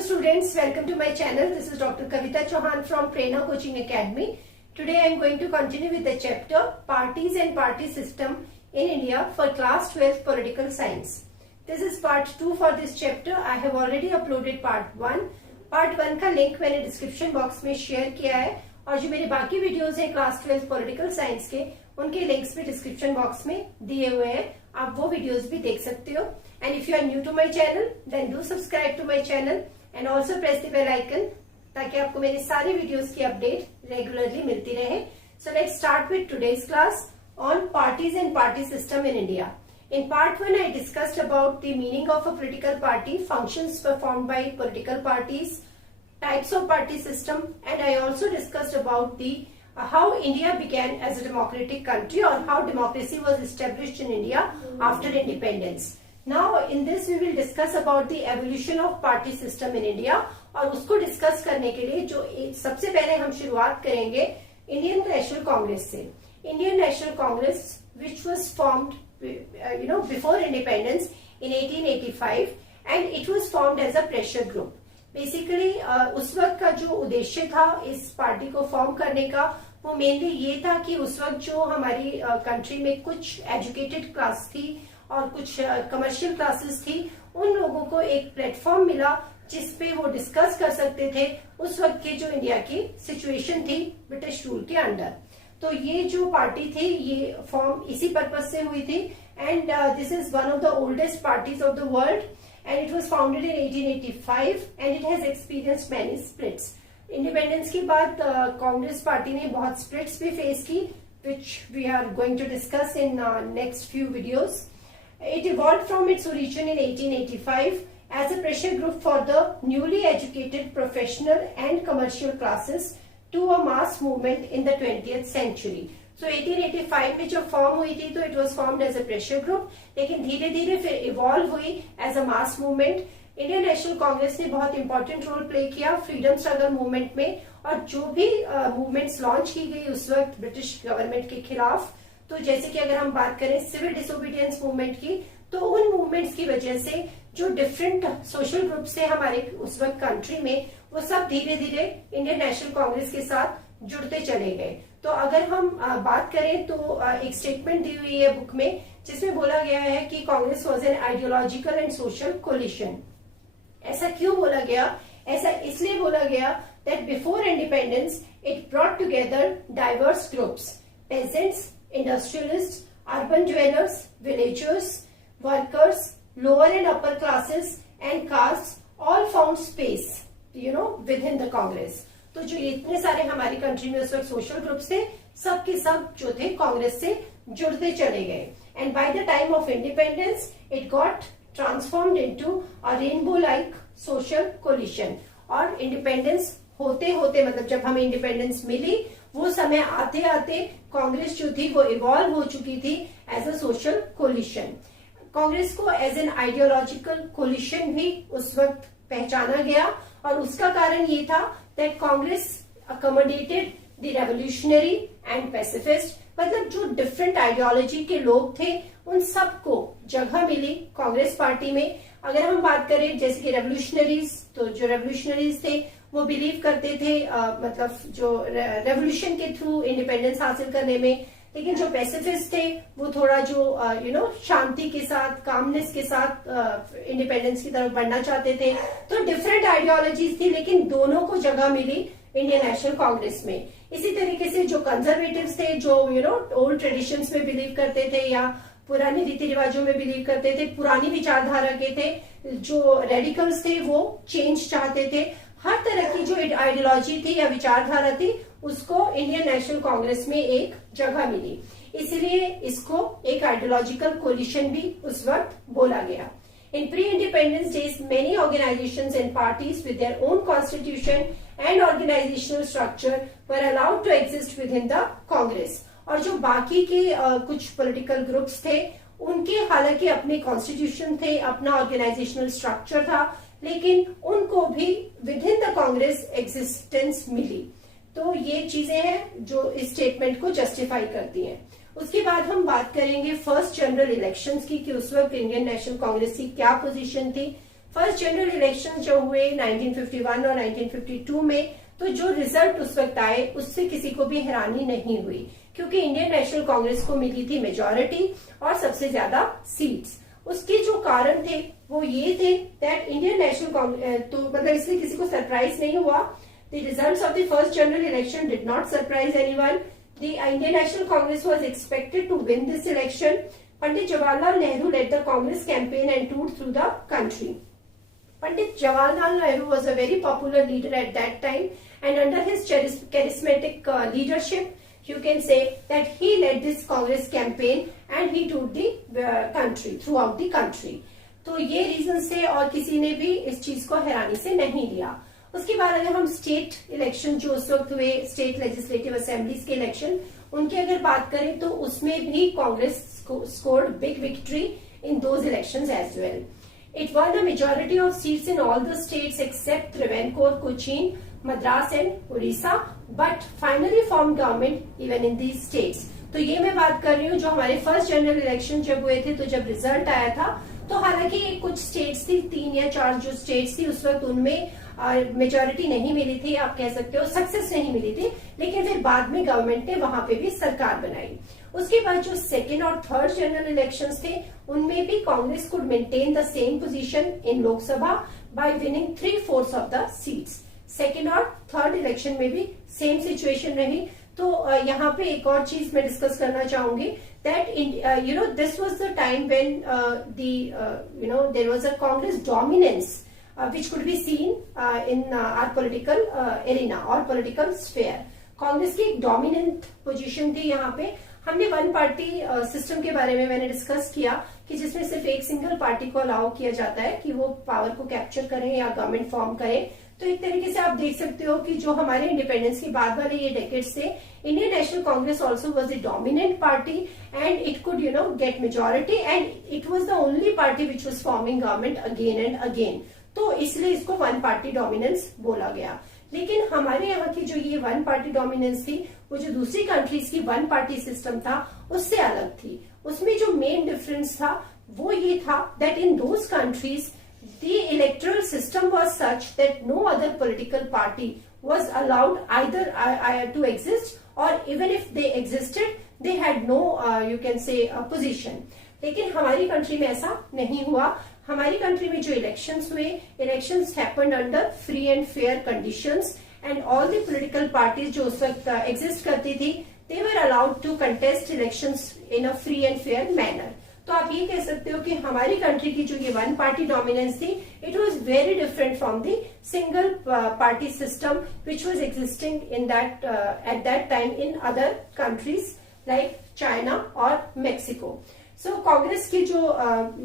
students, welcome to my channel. This is Dr. Kavita Chauhan from Prerna Coaching Academy. Today I am going to continue with the chapter Parties and Party System in India for class 12 Political Science. This is part 2 for this chapter. I have already uploaded part 1. Part 1 का link मैंने description box में share किया है और जो मेरे बाकी videos हैं क्लास 12 पॉलिटिकल साइंस के उनके लिंक्स भी डिस्क्रिप्शन बॉक्स में दिए हुए हैं. आप वो वीडियोस भी देख सकते हो. And if you are new to my channel, then do subscribe to my channel and also press the bell icon ताकि आपको मेरे सारे वीडियोस की अपडेट रेगुलरली मिलती रहे. So let's start with today's class on parties and party system in India. In part 1, I discussed about the meaning of a political party, functions performed by political parties, types of party system, and I also discussed about the how India began as a democratic country or how democracy was established in India after independence. Now in this we will discuss about the evolution of party system in India और उसको discuss करने के लिए जो सबसे पहले हम शुरुआत करेंगे इंडियन नेशनल कांग्रेस से. Indian National Congress which was formed before independence in 1885 and it was formed as a pressure group. Basically उस वक्त का जो उद्देश्य था इस पार्टी को फॉर्म करने का वो मेनली ये था कि उस वक्त जो हमारी कंट्री में कुछ एजुकेटेड क्लास थी और कुछ कमर्शियल क्लासेस थी उन लोगों को एक प्लेटफॉर्म मिला जिसपे वो डिस्कस कर सकते थे उस वक्त की जो इंडिया की सिचुएशन थी ब्रिटिश रूल के अंडर. तो ये जो पार्टी थी ये फॉर्म इसी पर्पज से हुई थी and this is one of the oldest parties of the world and it was founded in 1885 and it has experienced many splits. Independence के बाद कांग्रेस पार्टी ने बहुत स्प्लिट्स भी फेस की which we are going to discuss in next few videos. It evolved from its origin in 1885 as a pressure group for the newly educated professional and commercial classes to a mass movement in the 20th century. So 1885 में जब form हुई थी तो it was formed as a pressure group लेकिन धीरे धीरे फिर evolve हुई as a mass movement. Indian National Congress ने बहुत इंपॉर्टेंट रोल प्ले किया फ्रीडम स्ट्रगल मूवमेंट में और जो भी मूवमेंट्स लॉन्च की गई उस वक्त ब्रिटिश गवर्नमेंट के खिलाफ. तो जैसे कि अगर हम बात करें सिविल डिसोबीडियंस मूवमेंट की तो उन मूवमेंट्स की वजह से जो डिफरेंट सोशल ग्रुप्स थे हमारे उस वक्त कंट्री में वो सब धीरे धीरे इंडियन नेशनल कांग्रेस के साथ जुड़ते चले गए. तो अगर हम बात करें तो एक स्टेटमेंट दी हुई है बुक में जिसमें बोला गया है कि Congress was an ideological and social coalition. ऐसा क्यों बोला गया? ऐसा इसलिए बोला गया that before independence it brought together diverse groups, peasants, industrialist, urban dwellers, villagers, workers, lower and upper classes and caste all found space within the Congress. तो जो इतने सारे हमारी कंट्री में उस वक्त सोशल ग्रुप्स थे सब के सब जो थे कांग्रेस से जुड़ते चले गए. And by the time of independence it got transformed into a rainbow like social coalition. और इंडिपेंडेंस होते होते मतलब जब हमें इंडिपेंडेंस मिली वो समय आते आते कांग्रेस जो थी वो इवॉल्व हो चुकी थी as a social coalition. Congress को एज एन आइडियोलॉजिकल कोलिशन भी उस वक्त पहचाना गया और उसका कारण ये था that Congress accommodated the revolutionary and pacifist. मतलब जो डिफरेंट आइडियोलॉजी के लोग थे उन सबको जगह मिली कांग्रेस पार्टी में. अगर हम बात करें जैसे कि रेवोल्यूशनरीज तो जो रेवोल्यूशनरीज थे वो बिलीव करते थे मतलब जो रेवोल्यूशन के थ्रू इंडिपेंडेंस हासिल करने में. लेकिन जो पैसिफिस्ट थे वो थोड़ा जो शांति के साथ कामनेस के साथ इंडिपेंडेंस की तरफ बढ़ना चाहते थे. तो डिफरेंट आइडियोलॉजीज थी लेकिन दोनों को जगह मिली इंडियन नेशनल कांग्रेस में. इसी तरीके से जो कंजर्वेटिव्स थे जो ओल्ड ट्रेडिशंस में बिलीव करते थे या पुराने रीति रिवाजों में बिलीव करते थे, पुरानी विचारधारा के थे, जो रेडिकल्स थे वो चेंज चाहते थे. हर तरह की जो आइडियोलॉजी थी या विचारधारा थी उसको इंडियन नेशनल कांग्रेस में एक जगह मिली. इसलिए इसको एक आइडियोलॉजिकल कोलिशन भी उस वक्त बोला गया. In pre independence days many organisations and parties with their own constitution and organisational structure were allowed to exist within the Congress. और जो बाकी के कुछ पॉलिटिकल ग्रुप्स थे उनके हालांकि अपने कॉन्स्टिट्यूशन थे, अपना ऑर्गेनाइजेशनल स्ट्रक्चर था लेकिन उनको भी within the Congress existence मिली. तो ये चीजें हैं जो इस स्टेटमेंट को जस्टिफाई करती हैं. उसके बाद हम बात करेंगे फर्स्ट जनरल इलेक्शंस की कि उस वक्त इंडियन नेशनल कांग्रेस की क्या पोजीशन थी. फर्स्ट जनरल इलेक्शन जो हुए 1951 और 1952 में, तो जो रिजल्ट उस वक्त आए उससे किसी को भी हैरानी नहीं हुई, क्योंकि इंडियन नेशनल कांग्रेस को मिली थी मेजॉरिटी और सबसे ज्यादा सीट्स। उसके जो कारण थे वो ये थे दैट इंडियन नेशनल कांग्रेस, तो मतलब इसलिए किसी को सरप्राइज नहीं हुआ। The results of the first general election did not surprise anyone. The Indian National Congress was expected to win this election. Pandit Jawaharlal Nehru led the Congress campaign and toured through the country. Pandit Jawaharlal Nehru was a very popular leader at that time, and under his charismatic leadership, you can say that he led this Congress campaign and he toured the country, throughout the country. तो ये reason से और किसी ने भी इस चीज को हैरानी से नहीं लिया। उसके बाद अगर हम स्टेट इलेक्शन जो उस वक्त हुए, स्टेट लेजिस्लेटिव असेंबलीज के इलेक्शन, उनकी अगर बात करें तो उसमें भी Congress scored big victory in those elections as well. It won a majority of seats in all the states except Travancore, Cochin, Madras and Orissa, but finally formed government even in these states. तो ये मैं बात कर रही हूँ जो हमारे first general election जब हुए थे, तो जब रिजल्ट आया था तो हालांकि कुछ स्टेट्स थी, 3 या 4 जो स्टेट्स थी उस वक्त उनमें मेजोरिटी नहीं मिली थी, आप कह सकते हो सक्सेस नहीं मिली थी, लेकिन फिर बाद में गवर्नमेंट ने वहां पे भी सरकार बनाई। उसके बाद जो सेकेंड और थर्ड जनरल इलेक्शंस थे उनमें भी Congress could maintain the same position in Lok Sabha bye winning 3/4 of the seats. Second और थर्ड इलेक्शन में भी सेम सिचुएशन रही। तो यहाँ पे एक और चीज मैं डिस्कस करना चाहूंगी that this was the time when there was a Congress dominance which could be seen in our political arena or political sphere. Congress की एक डोमिनेंट पोजीशन थी यहाँ पे। हमने वन पार्टी सिस्टम के बारे में मैंने डिस्कस किया कि जिसमें सिर्फ एक सिंगल पार्टी को अलाउ किया जाता है कि वो पावर को कैप्चर करें या गवर्नमेंट फॉर्म करें। तो एक तरीके से आप देख सकते हो कि जो हमारे इंडिपेंडेंस के बाद वाले ये डेकेड्स थे, Indian National Congress also was the dominant party and it could get majority and it was the only party which was forming government again and again. तो इसलिए इसको वन पार्टी डोमिनेंस बोला गया। लेकिन हमारे यहाँ की जो ये वन पार्टी डोमिनेंस थी वो जो दूसरी कंट्रीज की वन पार्टी सिस्टम था उससे अलग थी। उसमें जो मेन डिफरेंस था वो ये था that in those countries the electoral system was such that no other political party was allowed either to exist, or even if they existed they had no you can say position. लेकिन हमारी country में ऐसा नहीं हुआ। हमारी country में जो elections हुए, elections happened under free and fair conditions and all the political parties जो उस वक्त एग्जिस्ट करती थी they were allowed to contest elections in a free and fair manner. तो आप ये कह सकते हो कि हमारी कंट्री की जो ये वन पार्टी डोमिनेंस थी it was very different from the single party system which was existing in that at that time in other countries like China और मेक्सिको। सो कांग्रेस की जो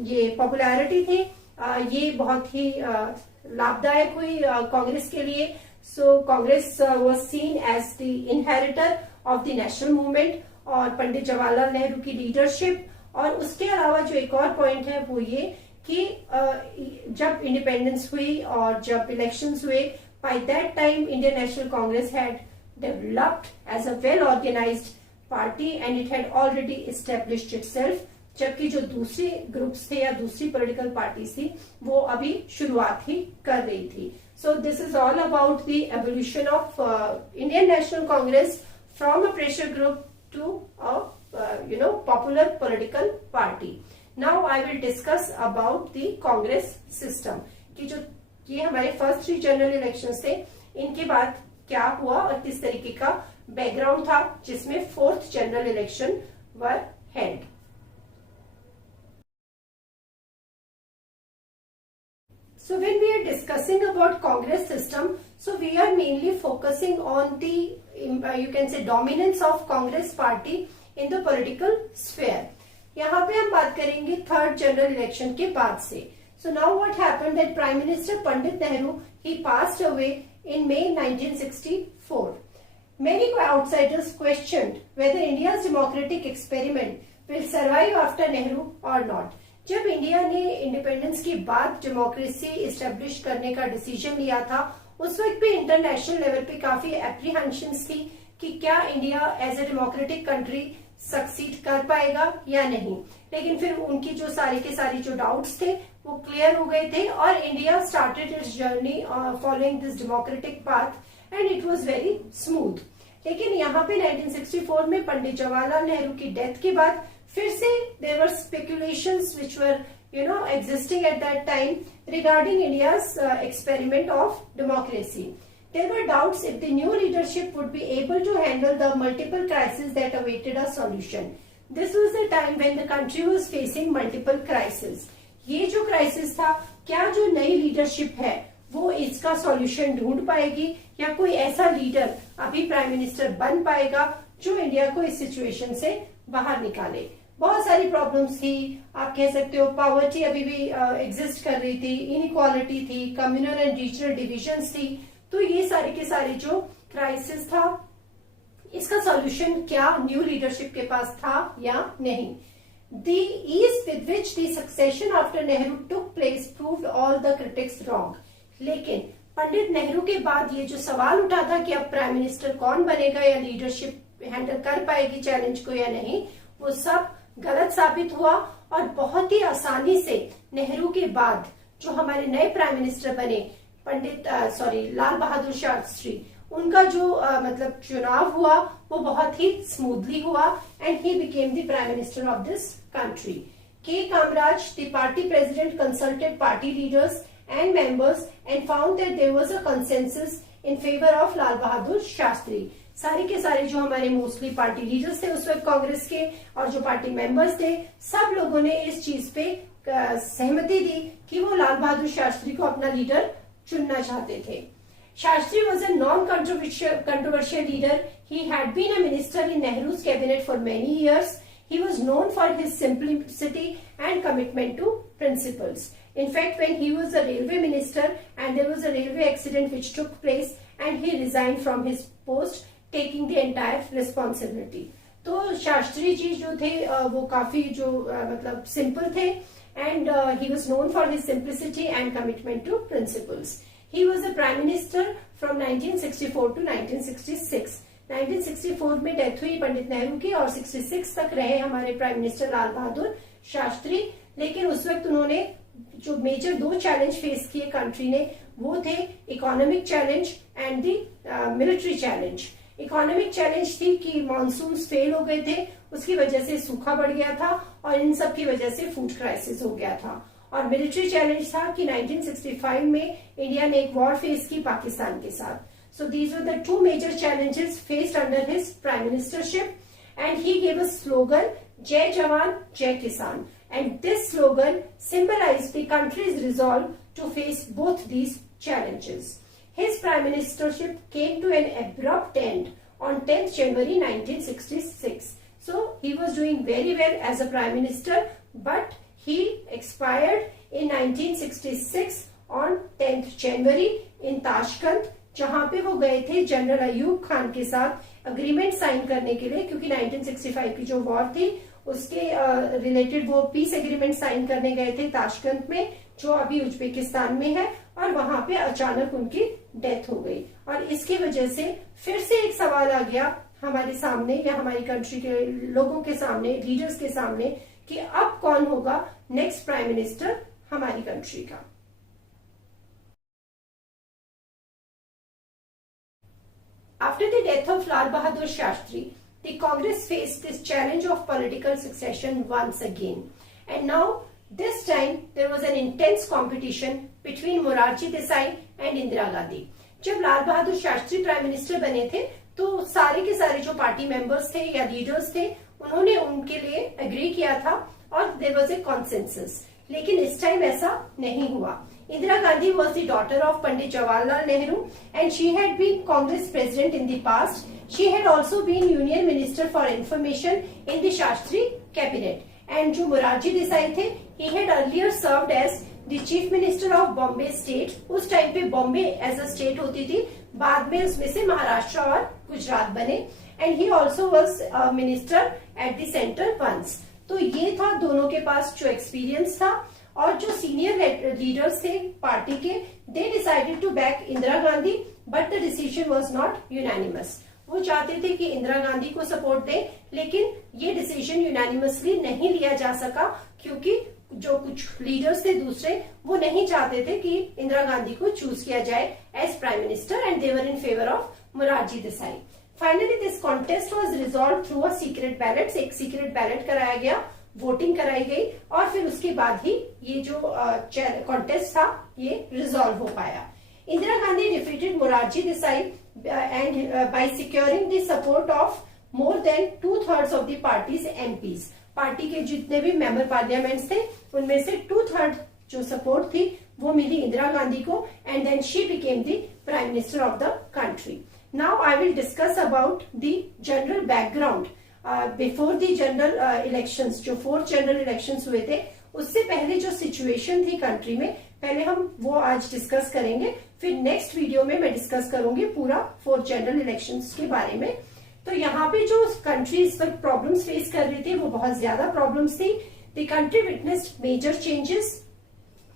ये पॉपुलैरिटी थी ये बहुत ही लाभदायक हुई कांग्रेस के लिए। So Congress was seen as the inheritor of the national movement और पंडित जवाहरलाल नेहरू की लीडरशिप। और उसके अलावा जो एक और पॉइंट है वो ये कि जब इंडिपेंडेंस हुई और जब इलेक्शंस हुए, by that time Indian National Congress had developed as a well organised party and it had already established itself, जबकि जो दूसरे ग्रुप्स थे या दूसरी पॉलिटिकल पार्टीज थी वो अभी शुरुआत ही कर रही थी। So this is all about the evolution of Indian National Congress from a pressure group to a popular political party. Now I will discuss about the Congress system कि जो ये हमारे फर्स्ट 3 जनरल इलेक्शंस थे इनके बाद क्या हुआ और किस तरीके का बैकग्राउंड था जिसमें 4th general election were held. So when we are discussing about Congress system, so we are mainly focusing on the you can say dominance of Congress party in the political sphere. यहाँ पे हम बात करेंगे 3rd general election के बाद से। So now what happened that prime minister Pandit Nehru he passed away in May 1964। Many outsiders questioned whether India's democratic experiment will survive after Nehru or not। जब India ने इंडिपेंडेंस के बाद डेमोक्रेसी एस्टेब्लिश करने का decision लिया था उस वक्त पे इंटरनेशनल लेवल पे काफी एप्रीहेंशंस थी कि क्या India as a democratic country succeed कर पाएगा या नहीं। लेकिन फिर उनकी जो सारी के सारी जो डाउट्स थे वो क्लियर हो गए थे और India started it's journey following this democratic path and it was very smooth. लेकिन यहाँ पे 1964 में पंडित जवाहरलाल नेहरू की डेथ के बाद फिर से there were speculations which were existing at that time regarding India's experiment of democracy. There were doubts if the new leadership would be able to handle the multiple crises that awaited a solution. This was the time when the country was facing multiple crises. ये जो crisis था, क्या जो नई leadership है वो इसका solution ढूंढ पाएगी या कोई ऐसा leader अभी प्राइम मिनिस्टर बन पाएगा जो इंडिया को इस सिचुएशन से बाहर निकाले। बहुत सारी प्रॉब्लम्स थी, आप कह सकते हो पॉवर्टी अभी भी एग्जिस्ट कर रही थी, इनइक्वालिटी थी, कम्युनल एंड रीजनल डिविजन्स थी। तो ये सारे के सारे जो क्राइसिस था इसका सॉल्यूशन क्या न्यू लीडरशिप के पास था या नहीं। The ease with which the succession after Nehru took place proved all the critics wrong. लेकिन पंडित नेहरू के बाद ये जो सवाल उठा था कि अब प्राइम मिनिस्टर कौन बनेगा या लीडरशिप हैंडल कर पाएगी चैलेंज को या नहीं, वो सब गलत साबित हुआ और बहुत ही आसानी से नेहरू के बाद जो हमारे नए प्राइम मिनिस्टर बने लाल बहादुर शास्त्री, उनका जो मतलब चुनाव हुआ वो बहुत ही स्मूथली हुआ and he became the prime minister of this country. K Kamaraj the party president consulted party leaders and members and found that there was a consensus in favour of Lal Bahadur Shastri. सारे के सारे जो हमारे मोस्टली पार्टी लीडर्स थे उस वक्त कांग्रेस के और जो पार्टी मेंबर्स थे, सब लोगों ने इस चीज पे सहमति दी कि वो लाल बहादुर शास्त्री को अपना लीडर चुनना चाहते थे। Shastri was a non controversial leader. He had been a minister in Nehru's cabinet for many years. He was known for his simplicity and commitment to principles. In fact, when he was a railway minister and there was a railway accident which took place and he resigned from his post, taking the entire responsibility. तो शास्त्री जी जो थे वो काफी जो मतलब simple थे and he was known for his simplicity and commitment to principles. He was the prime minister from 1964 to 1966. 1964 में death हुई पंडित नेहरू की और 66 तक रहे हमारे प्राइम मिनिस्टर लाल बहादुर शास्त्री। लेकिन उस वक्त उन्होंने जो मेजर दो चैलेंज फेस किए कंट्री ने वो थे economic challenge and the military challenge. Economic challenge थी कि मॉनसून फेल हो गए थे, उसकी वजह से सूखा बढ़ गया था और इन सब की वजह से फूड क्राइसिस हो गया था। और मिलिट्री चैलेंज था कि 1965 में इंडिया ने एक वॉर फेस की पाकिस्तान के साथ। So these were the two major challenges faced under his prime ministership, and he gave a slogan, Jai Jawan, Jai Kisan. And this slogan symbolized the country's resolve to face both these challenges. His prime ministership came to an abrupt end on 10th January 1966. So he was doing very well as a prime minister, but he expired in 1966 on 10th January in Tashkent, जहां पे वो गए थे general Ayub Khan के साथ agreement sign करने के लिए, क्योंकि 1965 की जो वॉर थी उसके रिलेटेड वो पीस एग्रीमेंट साइन करने गए थे ताशकंद में, जो अभी उज्बेकिस्तान में है। और वहां पे अचानक उनकी डेथ हो गई और इसकी वजह से फिर से एक सवाल आ गया हमारे सामने या हमारी कंट्री के लोगों के सामने, लीडर्स के सामने, कि अब कौन होगा नेक्स्ट प्राइम मिनिस्टर हमारी कंट्री का। After the death of Lal Bahadur Shastri, the Congress faced this challenge of political succession once again. And now, this time, there was an intense competition between Morarji Desai and Indira Gandhi. जब लाल Bahadur Shastri prime minister बने थे तो सारे के सारे जो party members थे या लीडर्स थे उन्होंने उनके लिए एग्री किया था और देयर वाज ए कॉन्सेंसस। लेकिन इस टाइम ऐसा नहीं हुआ। Indira Gandhi was the daughter of Pandit Jawaharlal Nehru and she had been Congress president in the past. She had also been Union Minister for Information in the Shastri cabinet. And जो Morarji Desai थे, he had earlier served as the Chief Minister of Bombay State. उस time पे Bombay as a state होती थी, बाद में उसमें से महाराष्ट्र और गुजरात बने। And he also was a minister at the center once. तो ये था दोनों के पास जो एक्सपीरियंस था। और जो सीनियर लीडर्स थे पार्टी के, they decided to back Indira Gandhi, but the decision was not unanimous. वो चाहते थे कि इंदिरा गांधी को सपोर्ट दें, लेकिन ये डिसीजन यूनानिमसली नहीं लिया जा सका क्योंकि जो कुछ लीडर्स थे दूसरे, वो नहीं चाहते थे कि इंदिरा गांधी को चूज किया जाए as prime minister, and they were in favour of Morarji Desai. Finally this contest was resolve through a secret ballot. एक सीक्रेट बैलेट कराया गया, वोटिंग कराई गई, और फिर उसके बाद ही ये जो कॉन्टेस्ट था ये रिजॉल्व हो पाया। Indira Gandhi defeated Morarji Desai and by securing the support of more than 2/3 of the parties MPs. Party के जितने भी मेंबर पार्लियामेंट्स थे उनमें से 2/3 जो सपोर्ट थी वो मिली इंदिरा गांधी को, and then she became the prime minister of the country. Now I will discuss about the general background before the general elections. जो 4th जनरल इलेक्शंस हुए थे उससे पहले जो सिचुएशन थी कंट्री में, पहले हम वो आज डिस्कस करेंगे, फिर नेक्स्ट वीडियो में मैं डिस्कस करूंगी पूरा 4th जनरल इलेक्शंस के बारे में। तो यहाँ पे जो कंट्री इस वक्त प्रॉब्लम्स फेस कर रही थी वो बहुत ज्यादा प्रॉब्लम्स थी। The country witnessed major changes.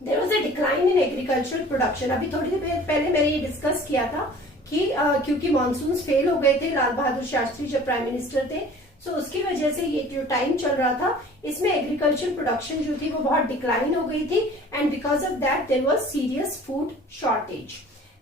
There was a decline in agricultural production. अभी थोड़ी देर पहले मैंने ये डिस्कस किया था कि क्योंकि मानसून फेल हो गए थे, लाल बहादुर शास्त्री जब प्राइम मिनिस्टर थे, सो उसकी वजह से ये जो टाइम चल रहा था इसमें एग्रीकल्चर प्रोडक्शन जो थी वो बहुत डिक्लाइन हो गई थी, and because of that there was serious food shortage.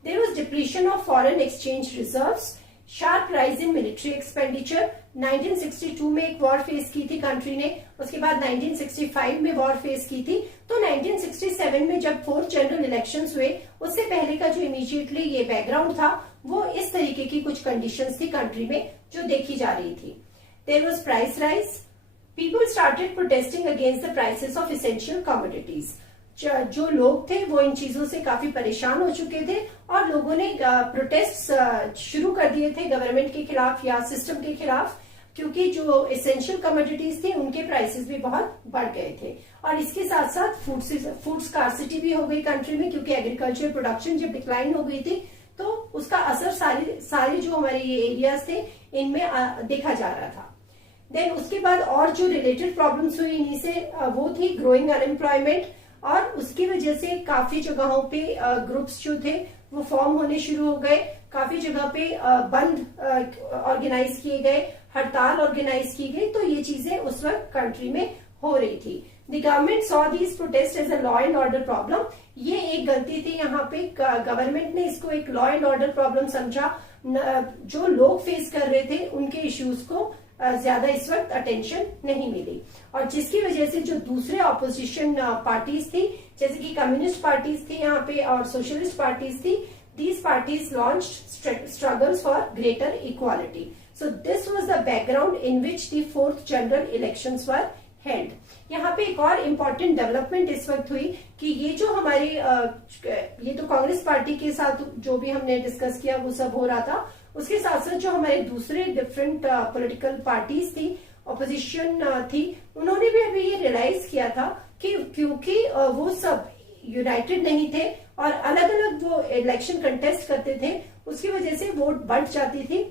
There was depreciation of foreign exchange reserves, sharp rise in military expenditure. 1962 में एक वॉर फेस की थी कंट्री ने, उसके बाद 1965 में वॉर फेस की थी। तो 1967 में जब 4th जनरल इलेक्शंस हुए उससे पहले का जो इमीडिएटली ये बैकग्राउंड था वो इस तरीके की कुछ कंडीशंस थी कंट्री में जो देखी जा रही थी। There was price rise. People started protesting against the prices of essential commodities. जो लोग थे वो इन चीजों से काफी परेशान हो चुके थे और लोगों ने प्रोटेस्ट शुरू कर दिए थे गवर्नमेंट के खिलाफ या सिस्टम के खिलाफ, क्योंकि जो एसेंशियल कमोडिटीज थी उनके प्राइसेस भी बहुत बढ़ गए थे। और इसके साथ साथ फूड स्कार्सिटी भी हो गई कंट्री में, क्योंकि एग्रीकल्चर प्रोडक्शन जब डिक्लाइन हो गई थी तो उसका असर सारे जो हमारे ये एरियाज थे इनमें देखा जा रहा था। देन उसके बाद और जो रिलेटेड प्रॉब्लम्स हुई इन्हीं से वो थी ग्रोइंग अनएम्प्लॉयमेंट, और उसकी वजह से काफी जगहों पे ग्रुप्स जो थे वो फॉर्म होने शुरू हो गए। काफी जगह पे बंद ऑर्गेनाइज किए गए, हड़ताल ऑर्गेनाइज की गई। तो ये चीजें उस वक्त कंट्री में हो रही थी। The government saw these protest as a law and order problem. ये एक गलती थी यहाँ पे, गवर्नमेंट ने इसको एक लॉ एंड ऑर्डर प्रॉब्लम समझा। जो लोग फेस कर रहे थे उनके इश्यूज को ज्यादा इस वक्त अटेंशन नहीं मिली, और जिसकी वजह से जो दूसरे ऑपोजिशन पार्टीज थी जैसे कि कम्युनिस्ट पार्टीज थी यहाँ पे और सोशलिस्ट पार्टीज थी, these parties launched struggles for greater equality. So this was the background in which the 4th general elections were held. यहाँ पे एक और इम्पोर्टेंट डेवलपमेंट इस वक्त हुई कि ये जो हमारी ये तो कांग्रेस पार्टी के साथ जो भी हमने डिस्कस किया वो सब हो रहा था, उसके साथ साथ जो हमारे दूसरे डिफरेंट पॉलिटिकल पार्टीज थी, ऑपोजिशन थी, उन्होंने भी अभी ये रियलाइज किया था कि क्योंकि वो सब यूनाइटेड नहीं थे और अलग अलग वो इलेक्शन कंटेस्ट करते थे, उसकी वजह से वोट बढ़ जाती थी,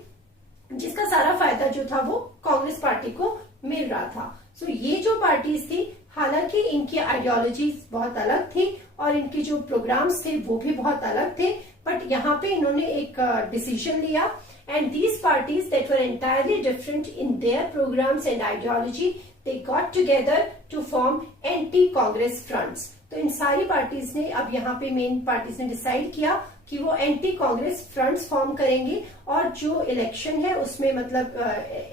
जिसका सारा फायदा जो था वो कांग्रेस पार्टी को मिल रहा था। सो ये जो पार्टीज थी, हालांकि इनकी आइडियोलॉजी बहुत अलग थी और इनके जो प्रोग्राम्स थे वो भी बहुत अलग थे, बट यहाँ पे इन्होंने एक डिसीजन लिया, and these parties that were entirely different in their programmes and ideology, they got together to form anti Congress fronts. तो इन सारी पार्टीज ने, अब यहाँ पे मेन पार्टीज ने डिसाइड किया कि वो एंटी कांग्रेस फ्रंट्स फॉर्म करेंगे और जो इलेक्शन है उसमें मतलब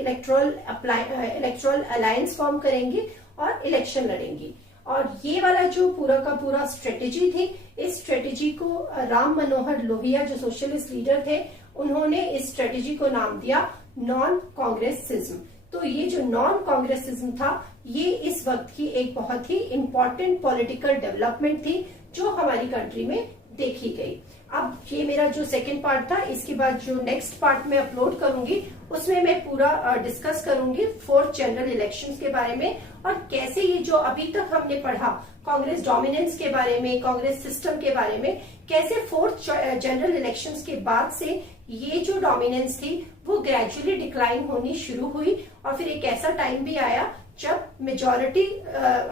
इलेक्टोरल अलायंस फॉर्म करेंगे और इलेक्शन लड़ेंगे। और ये वाला जो पूरा का पूरा स्ट्रेटेजी थी, इस स्ट्रेटेजी को राम मनोहर लोहिया जो सोशलिस्ट लीडर थे, उन्होंने इस स्ट्रेटेजी को नाम दिया नॉन कांग्रेसिज्म। तो ये जो नॉन कांग्रेसिज्म था, ये इस वक्त की एक बहुत ही इम्पोर्टेंट पॉलिटिकल डेवलपमेंट थी जो हमारी कंट्री में देखी गई। अब ये मेरा जो सेकंड पार्ट था, इसके बाद जो नेक्स्ट पार्ट में अपलोड करूंगी उसमें मैं पूरा डिस्कस करूंगी 4th जनरल इलेक्शंस के बारे में, और कैसे ये जो अभी तक हमने पढ़ा कांग्रेस डोमिनेंस के बारे में, कांग्रेस सिस्टम के बारे में, कैसे 4th जनरल इलेक्शंस के बाद से ये जो डोमिनेंस थी वो ग्रेजुअली डिक्लाइन होनी शुरू हुई, और फिर एक ऐसा टाइम भी आया जब मेजोरिटी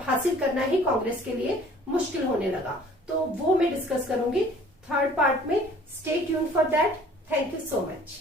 हासिल करना ही कांग्रेस के लिए मुश्किल होने लगा। तो वो मैं डिस्कस करूंगी थर्ड पार्ट में। Stay tuned for that. Thank you so much.